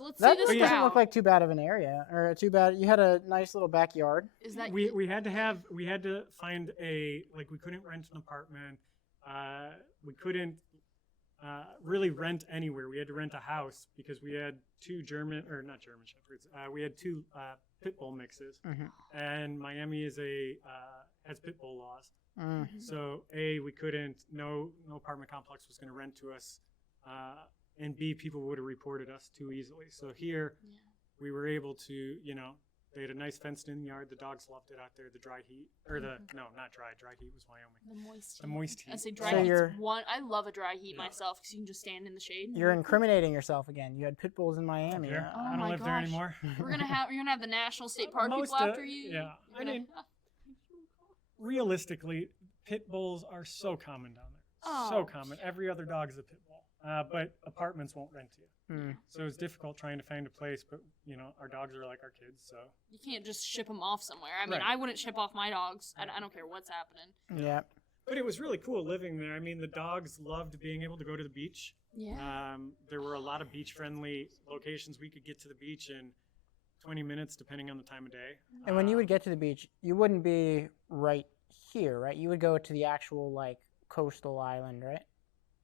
let's that see this doesn't look like too bad of an area, or too bad. You had a nice little backyard. Is that we had to find we couldn't rent an apartment. We couldn't really rent anywhere. We had to rent a house because we had not German Shepherds. We had 2 pit bull mixes, and Miami has pit bull laws. So we couldn't. No apartment complex was going to rent to us, and B, people would have reported us too easily. So here, we were able to, they had a nice fenced-in yard. The dogs loved it out there. The dry heat, not dry. Dry heat was Wyoming. The moist heat. I say dry heat's one. I love a dry heat myself because you can just stand in the shade. You're incriminating yourself again. You had pit bulls in Miami. I don't live there anymore. You're gonna have the National State Park people after you. Yeah, I mean, realistically, pit bulls are so common down there. So common. Every other dog is a pit bull. But apartments won't rent to you. So it's difficult trying to find a place, but, our dogs are like our kids, so. You can't just ship them off somewhere. I mean, I wouldn't ship off my dogs. I don't care what's happening. Yeah. But it was really cool living there. I mean, the dogs loved being able to go to the beach. Yeah. There were a lot of beach-friendly locations. We could get to the beach in 20 minutes, depending on the time of day. And when you would get to the beach, you wouldn't be right here, right? You would go to the actual, coastal island, right?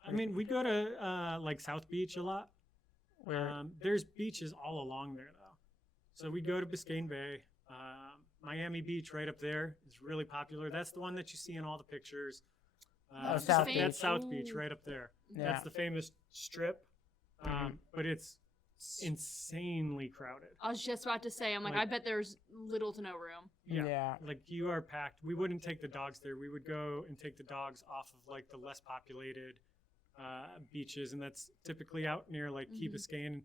I mean, we go to, South Beach a lot. There's beaches all along there, though. So we go to Biscayne Bay. Miami Beach right up there is really popular. That's the one that you see in all the pictures. South Beach. That's South Beach right up there. Yeah. That's the famous strip. But it's insanely crowded. I was just about to say, I'm like I bet there's little to no room. Yeah. Like, you are packed. We wouldn't take the dogs there. We would go and take the dogs off of, the less populated beaches, and that's typically out near Key Biscayne.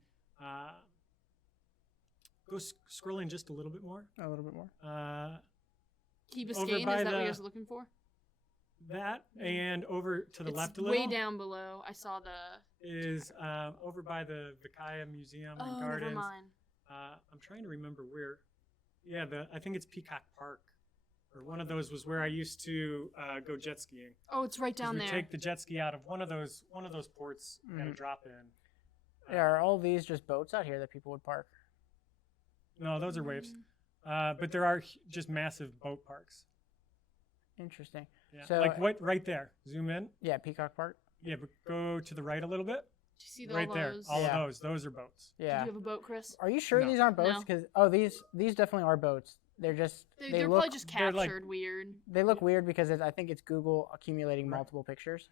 Go scrolling just a little bit more. A little bit more. Key Biscayne, is that what you guys are looking for? That and over to the left a little. Way down below. I saw is over by the Vicaya Museum and Gardens. Never mind. I'm trying to remember where. Yeah, I think it's Peacock Park. Or one of those was where I used to go jet skiing. Oh, it's right down there. We take the jet ski out of one of those ports and a drop in. Are all these just boats out here that people would park? No, those are waves. But there are just massive boat parks. Interesting. Yeah. So, what right there? Zoom in. Yeah, Peacock Park. Yeah, but go to the right a little bit. Do you see right all there? Those? All of those. Those are boats. Yeah. Do you have a boat, Chris? Are you sure these aren't boats? Because these definitely are boats. They're just they're probably just captured weird. They look weird because I think it's Google accumulating multiple pictures.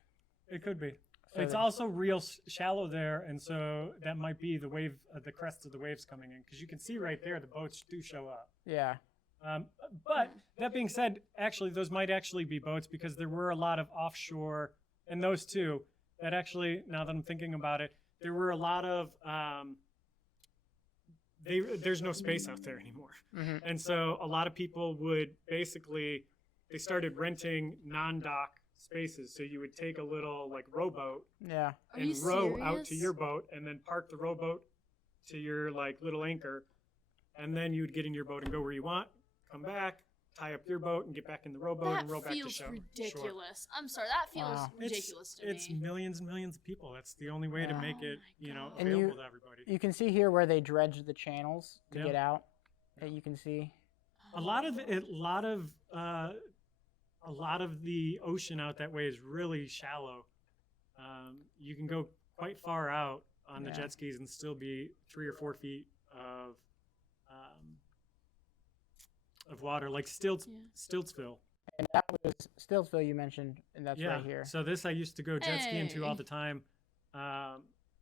It could be. So it's also real shallow there, and so that might be the wave, the crest of the waves coming in, because you can see right there the boats do show up. Yeah. But that being said, actually, those might actually be boats because there were a lot of offshore, and those too, that actually, now that I'm thinking about it, there were a lot of, there's no space out there anymore. Mm-hmm. And so a lot of people would basically, they started renting non-dock spaces. So you would take a little like rowboat and row out to your boat and then park the rowboat to your like little anchor. And then you would get in your boat and go where you want, come back, tie up your boat and get back in the rowboat and row back to shore. That feels ridiculous. I'm sorry, that feels ridiculous to me. It's millions and millions of people. That's the only way to make it, available to everybody. You can see here where they dredge the channels to get out. That you can see. A lot of the ocean out that way is really shallow. You can go quite far out on the jet skis and still be 3 or 4 feet of water, like Stiltsville. And that was Stiltsville you mentioned, and that's right here. So this I used to go jet skiing to all the time.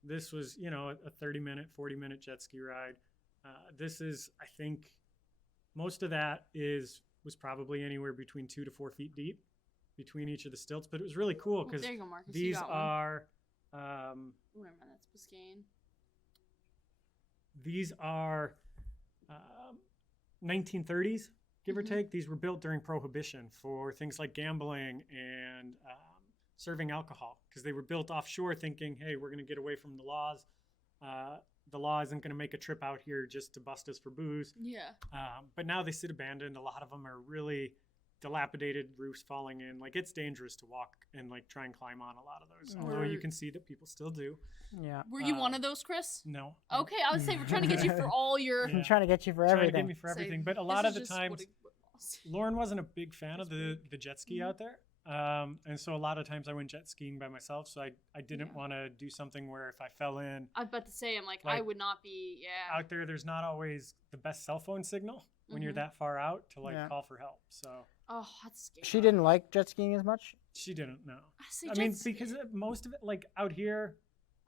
This was, a 30-minute, 40-minute jet ski ride. This is, I think, most of that was probably anywhere between 2 to 4 feet deep between each of the stilts, but it was really cool because these are. Never mind, that's Biscayne. These are 1930s, give or take. These were built during Prohibition for things like gambling and serving alcohol because they were built offshore thinking, hey, we're going to get away from the laws. The law isn't going to make a trip out here just to bust us for booze. Yeah. But now they sit abandoned. A lot of them are really dilapidated, roofs falling in. Like, it's dangerous to walk and like try and climb on a lot of those. Although you can see that people still do. Yeah. Were you one of those, Chris? No. Okay, I would say we're trying to get you for all your. I'm trying to get you for everything. Trying to get me for everything, but a lot of the times, Lauren wasn't a big fan of the jet ski out there. And so a lot of times I went jet skiing by myself. So I didn't want to do something where if I fell in. I was about to say, I'm like I would not be, out there, there's not always the best cell phone signal when you're that far out to call for help. So. Oh, that's scary. She didn't like jet skiing as much? She didn't, no. I mean, because most of it, like out here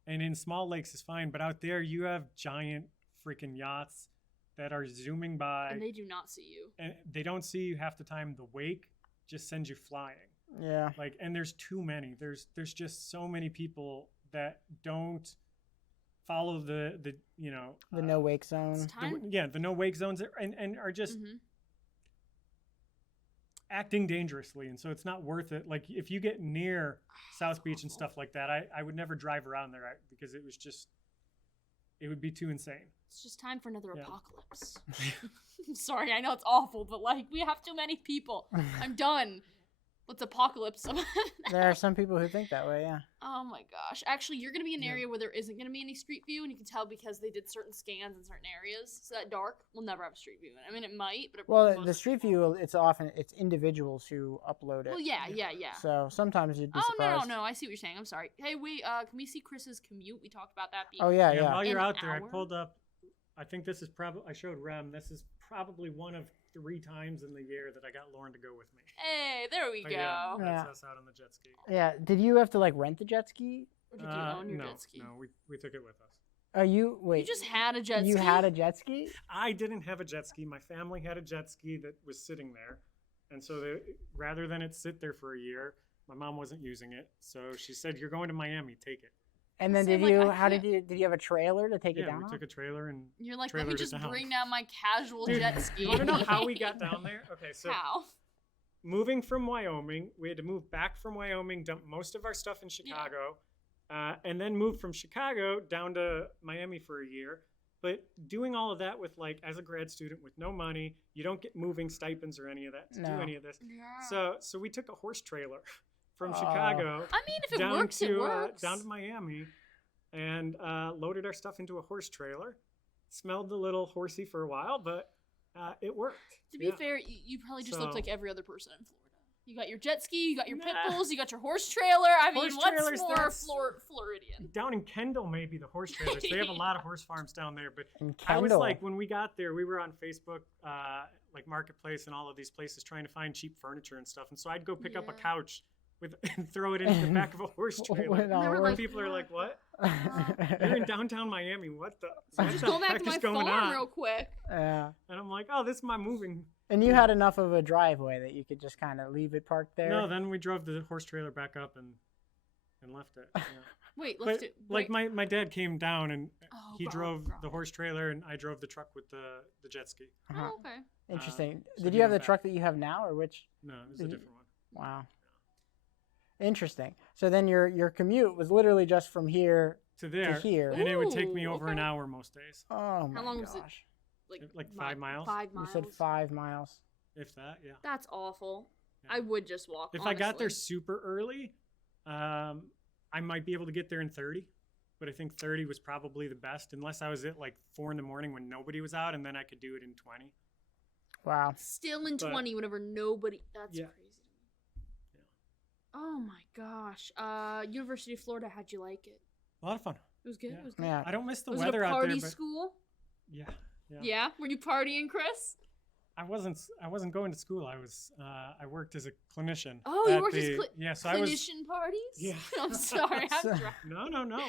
and in small lakes is fine. But out there, you have giant freaking yachts that are zooming by. And they do not see you. And they don't see you half the time. The wake just sends you flying. Yeah. Like, and there's too many. There's just so many people that don't follow the no wake zone. The no wake zones and are just acting dangerously, and so it's not worth it. Like, if you get near South Beach and stuff like that, I would never drive around there because it would be too insane. It's just time for another apocalypse. I'm sorry, I know it's awful, but like, we have too many people. I'm done. Let's apocalypse them. There are some people who think that way, yeah. Oh my gosh. Actually, you're going to be in an area where there isn't going to be any street view, and you can tell because they did certain scans in certain areas. So that dark will never have street view. I mean, it might, but the street view, it's individuals who upload it. Well, yeah. So sometimes you'd be surprised. No, I see what you're saying. I'm sorry. Hey, wait, can we see Chris's commute? We talked about that being yeah. While you're out there, I pulled up, I think this is probably, I showed Rem, this is probably one of 3 times in the year that I got Lauren to go with me. Hey, there we go. Yeah, that's us out on the jet ski. Yeah. Did you have to like rent the jet ski? Or did you own your jet ski? No, we took it with us. You just had a jet ski? You had a jet ski? I didn't have a jet ski. My family had a jet ski that was sitting there. And so rather than it sit there for a year, my mom wasn't using it. So she said, you're going to Miami, take it. And then did you have a trailer to take it down? Yeah, we took a trailer and you're like, let me just bring down my casual jet ski. You want to know how we got down there? Okay, so how? Moving from Wyoming, we had to move back from Wyoming, dump most of our stuff in Chicago, and then move from Chicago down to Miami for a year. But doing all of that with as a grad student with no money, you don't get moving stipends or any of that to do any of this. Yeah. So we took a horse trailer from Chicago. I mean, if it works, it works. Down to Miami, and loaded our stuff into a horse trailer. Smelled a little horsey for a while, but it worked. To be fair, you probably just looked like every other person in Florida. You got your jet ski, you got your pit bulls, you got your horse trailer. I mean, what's more Floridian? Down in Kendall, maybe the horse trailers. They have a lot of horse farms down there. But I was like, when we got there, we were on Facebook, like Marketplace and all of these places trying to find cheap furniture and stuff. And so I'd go pick up a couch and throw it into the back of a horse trailer. People are like, what? You're in downtown Miami. What the? Just go back to my farm real quick. Yeah. And I'm like, oh, this is my moving And you had enough of a driveway that you could just kind of leave it parked there? No, then we drove the horse trailer back up and left it. Yeah. Wait, but like my dad came down and he drove the horse trailer and I drove the truck with the jet ski. Oh, okay. Interesting. Did you have the truck that you have now, or which? No, it was a different one. Wow. Interesting. So then your commute was literally just from here to here, and it would take me over an hour most days. Oh my gosh. How long was it? Like 5 miles. 5 miles. You said 5 miles. If that, yeah. That's awful. Yeah. I would just walk. If I got there super early, I might be able to get there in 30. But I think 30 was probably the best, unless I was at like 4 in the morning when nobody was out, and then I could do it in 20. Wow. Still in 20 whenever nobody. That's crazy. Yeah. Oh my gosh. University of Florida, how'd you like it? A lot of fun. It was good. Yeah. It was good. Yeah. I don't miss the was weather it a out there. party school? Yeah. Yeah. Were you partying, Chris? I wasn't going to school. I worked as a clinician. Oh, you worked as clinician parties? Yeah. I'm sorry. No.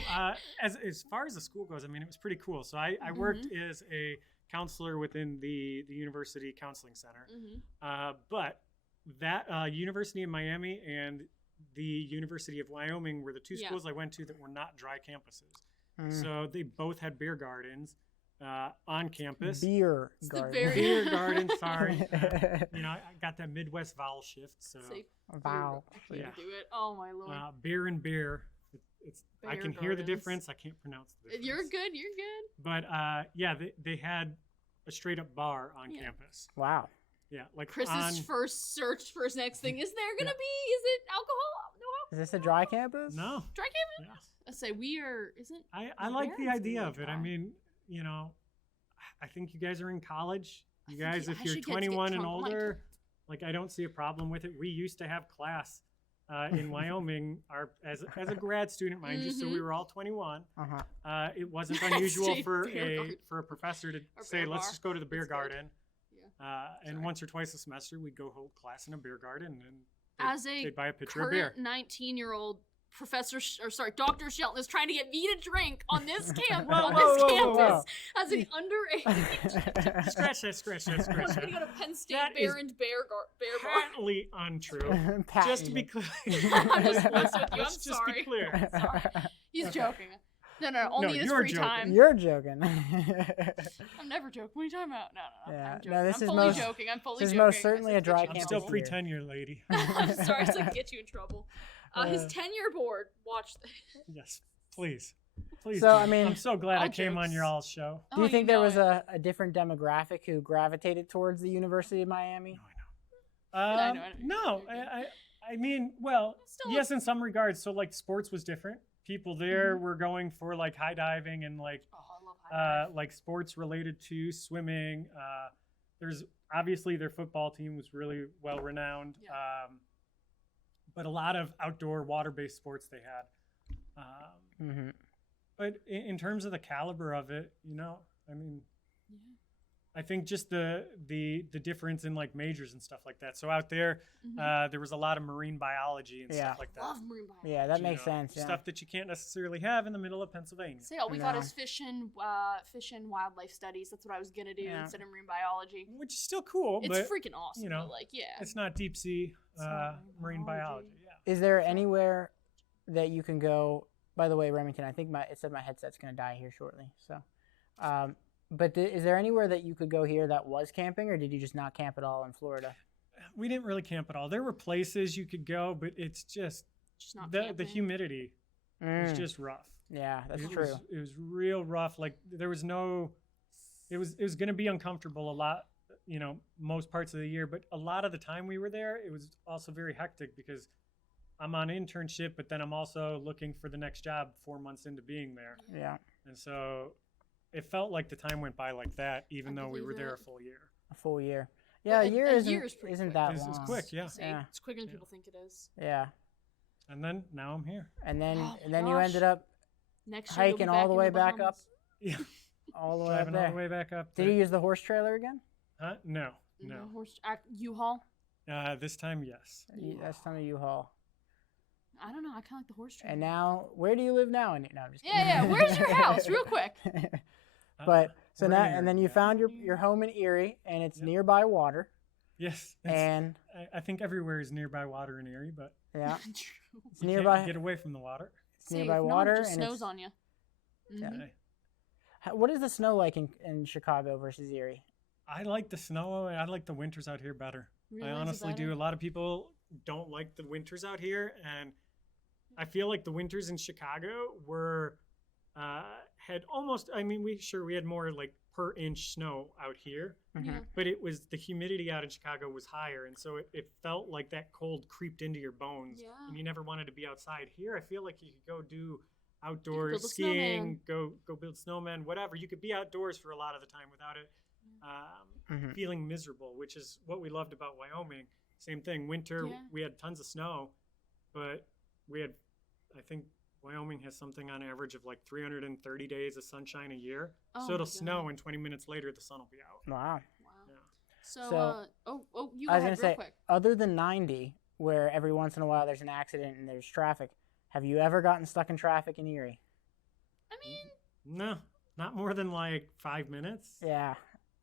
As far as the school goes, I mean, it was pretty cool. So I worked as a counselor within the University Counseling Center. But that University of Miami and the University of Wyoming were the two schools I went to that were not dry campuses. So they both had beer gardens. On campus. Beer garden. Sorry. I got that Midwest vowel shift. So vowel. I can't do it. Oh my Lord. Beer and beer. I can hear the difference. I can't pronounce the difference. You're good. But they had a straight up bar on campus. Wow. Yeah, like Chris's first search for his next thing. Is there gonna be? Is it alcohol? No alcohol. Is this a dry campus? No. Dry campus. Yeah. I say we are. Isn't. I like the idea of it. I mean. I think you guys are in college. You guys, if you're 21 and older, like I don't see a problem with it. We used to have class in Wyoming, as a grad student, mind you. So we were all 21. It wasn't unusual for a professor to say, "Let's just go to the beer garden." And once or twice a semester, we'd go hold class in a beer garden, and they'd buy a pitcher of beer. 19-year-old. Dr. Shelton is trying to get me to drink on this campus. Whoa. As an underage. Scratch that. I was going to go to Penn State Behrend Bear Bar. Patently untrue. Just to be clear. I'm just with you. I'm Let's just be clear. Sorry. He's joking. No, only his free time. You're joking. I'm never joking. What are you talking about? No. Yeah. I'm joking. No, this I'm is fully most, joking. I'm fully this joking. This is most certainly a dry campus. I'm still pre-tenure, lady. I'm sorry to get you in trouble. His tenure board watched this. Yes, please. So, I mean, I'm so glad I came on your all's show. Do you think there was a different demographic who gravitated towards the University of Miami? No, I know. No, I mean, well, yes, in some regards. So, like, sports was different. People there were going for like high diving and like, like sports related to swimming. There's obviously their football team was really well renowned. Yeah. But a lot of outdoor water-based sports they had. But in terms of the caliber of it, I mean, I think just the difference in like majors and stuff like that. So out there, there was a lot of marine biology and stuff like that. Love marine biology. Yeah, that makes sense. Yeah. Stuff that you can't necessarily have in the middle of Pennsylvania. So all we got is fish and wildlife studies. That's what I was gonna do instead of marine biology. Which is still cool. It's freaking awesome. But it's not deep sea marine biology. Yeah. Is there anywhere that you can go? By the way, Remington, I think it said my headset's gonna die here shortly. So. But is there anywhere that you could go here that was camping, or did you just not camp at all in Florida? We didn't really camp at all. There were places you could go, but it's just not the humidity was just rough. Yeah, that's true. It was real rough. Like there was no, it was going to be uncomfortable a lot, most parts of the year. But a lot of the time we were there, it was also very hectic because I'm on internship, but then I'm also looking for the next job 4 months into being there. Yeah. And so it felt like the time went by like that, even though we were there a full year. A full year. Yeah, a year isn't that long. It's quick, yeah. It's quicker than people think it is. Yeah. And then now I'm here. And then you ended up hiking all the way back up. Yeah. All the way up there. Driving all the way back up. Did you use the horse trailer again? Huh? No. U-Haul? This time, yes. This time a U-Haul. I don't know. I kind of like the horse trailer. And now, where do you live now? No, I'm just kidding. Yeah. Where's your house? Real quick. But so now, and then you found your home in Erie, and it's nearby water. Yes. And I think everywhere is nearby water in Erie, but yeah, True. it's nearby. Get away from the water. It's nearby water, It just and snows on you. Yeah. Mhm. What is the snow like in Chicago versus Erie? I like the snow. I like the winters out here better. Really? I Is it honestly better? do. A lot of people don't like the winters out here, and I feel like the winters in Chicago were had almost. I mean, we had more like per inch snow out here, Yeah. but it was the humidity out in Chicago was higher, and so it felt like that cold creeped into your bones, Yeah. and you never wanted to be outside. Here, I feel like you could go do outdoor build a skiing, go build snowmen, whatever. You could be outdoors for a lot of the time without it feeling miserable, which is what we loved about Wyoming. Same thing, winter, Yeah. we had tons of snow, but I think Wyoming has something on average of like 330 days of sunshine a year. Oh So it'll my snow God. and 20 minutes later the sun will be out. Wow. Wow. Yeah. So, So, you I go was ahead gonna real say, quick. other than 90, where every once in a while there's an accident and there's traffic, have you ever gotten stuck in traffic in Erie? I mean, No, not more than like 5 minutes. Yeah,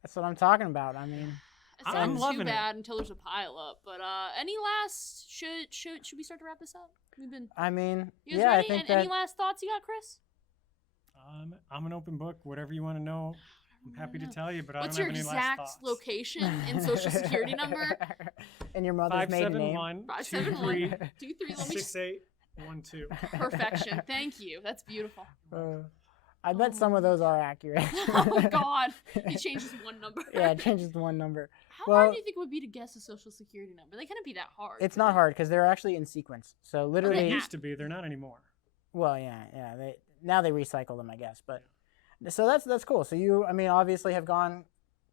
that's what I'm talking about. I mean, it's I'm not loving too it. bad until there's a pile up. But any last should we start to wrap this up? We've been. I mean, You guys yeah, I ready? think And that any last thoughts you got, Chris? I'm an open book. Whatever you want to know, I'm happy to tell you, but What's I your don't have any exact last thoughts. location and social security number? and your mother's maiden name. 571 571 23. Let me just 6812. perfection. Thank you. That's beautiful. I bet some of those are accurate. Oh God, he changes one number. Yeah, it changes to one number. How Well- hard do you think it would be to guess a social security number? They couldn't be that hard. It's not hard because they're actually in sequence. So literally, They used to be. They're not anymore. well, yeah. Now they recycle them, I guess. But so that's cool. So you, I mean, obviously have gone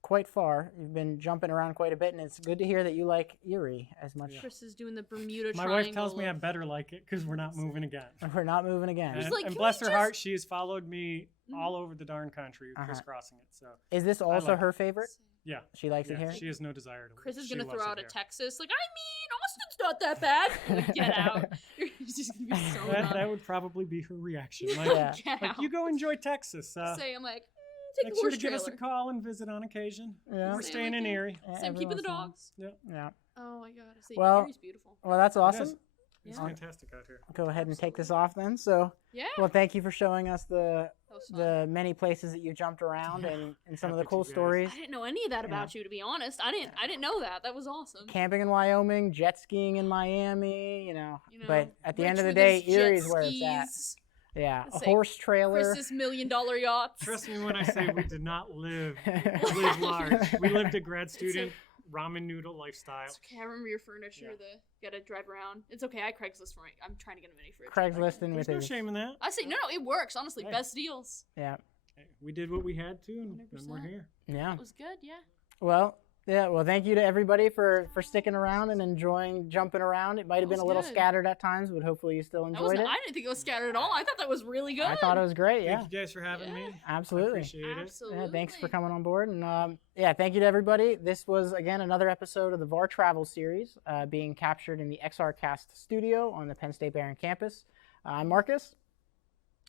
quite far. You've been jumping around quite a bit, and it's good to hear that you like Erie as much. Chris is doing the Bermuda My Triangle. wife tells me I of- better like it because we're not moving again. We're not moving again. She's And, like, and "Can bless we her heart, just-" she has followed me Mhm. all over the darn country, Uh-huh. crisscrossing it. So Is this also like her favorite? yeah, She likes it yeah, here. she has no desire to. Chris is she gonna loves throw it out a here. Texas like, I mean, Austin's not that bad. Like, get out. You're just gonna be so That done. would probably be her reaction. Like, Yeah. Get like out. you go enjoy Texas. Say, I'm like, take Make the sure horse to give us a trailer. call and visit on occasion. Yeah. We're Say staying like in that. Erie. Yeah, Same, every keeping the once in a while. dogs. Yeah. Oh my God. I say, Well- Erie's beautiful. Well, that's It awesome. is. It's Yeah. fantastic out here. Go ahead and take this off then. So, Yeah. well, thank you for showing us That was fun. the many places that you jumped around and some of the Happy cool to, guys. stories. I didn't know any of that about you, to be honest. I didn't know that. That was awesome. Camping in Wyoming, jet skiing in Miami, you know. You know, But at the end of the Rich day, with his jet Erie's where it's at. skis, Yeah, Let's a say horse trailer. Chris's $1 million yachts. Trust me when I say we did not live large. We lived a grad student ramen noodle lifestyle. It's okay. I remember your furniture. Yeah. You gotta drive around. It's okay. I Craigslist for it. I'm trying to get a mini fridge. Craigslist There's with no his. shame in that. I say no. It works. Honestly, Hey. best deals. Yeah, Hey, we did what we had to, and we're 100%. here. yeah. It was good. Yeah. Well, thank you to everybody for sticking around and enjoying jumping around. It might have That been a was little good. scattered at times, but hopefully you still That enjoyed it. I didn't think it was scattered at all. I thought that was really good. I thought it was great. Yeah, Thank you guys for having me. I absolutely. appreciate it. Absolutely. Yeah, thanks for coming on board. And thank you to everybody. This was, again, another episode of the VAR Travels series being captured in the XR Cast studio on the Penn State Behrend Campus. I'm Marcus.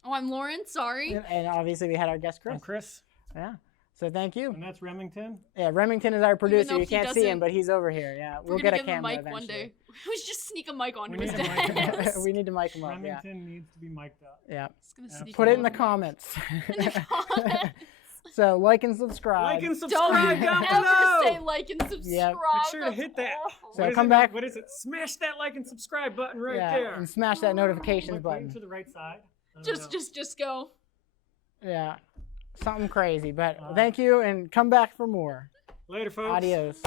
Oh, I'm Lauren. Sorry. And obviously we had our guest, Chris. I'm Chris, Yeah. So thank you. and that's Remington. Yeah, Remington is our producer. though You he can't see him, doesn't- but he's over here. Yeah, We're we'll get gonna a give him a camera mic eventually. one day. We should just sneak a mic onto We his need a mic. desk. We need to mic him up. Yeah. Remington needs to be mic'd up. Yeah. Just gonna Yeah. sneak Put it in the mic. comments. In the comments. So like and subscribe. Like and Don't subscribe down ever below. say like and subscribe. Yep. Make sure to That's hit that. awful. So What is come it? back- What is it? Smash that like and subscribe button right Yeah, there. and smash that notifications Look button. to the right side. I don't know. Just go. Yeah, something crazy. But All right. thank you, and come back for more. Later, folks. Adios.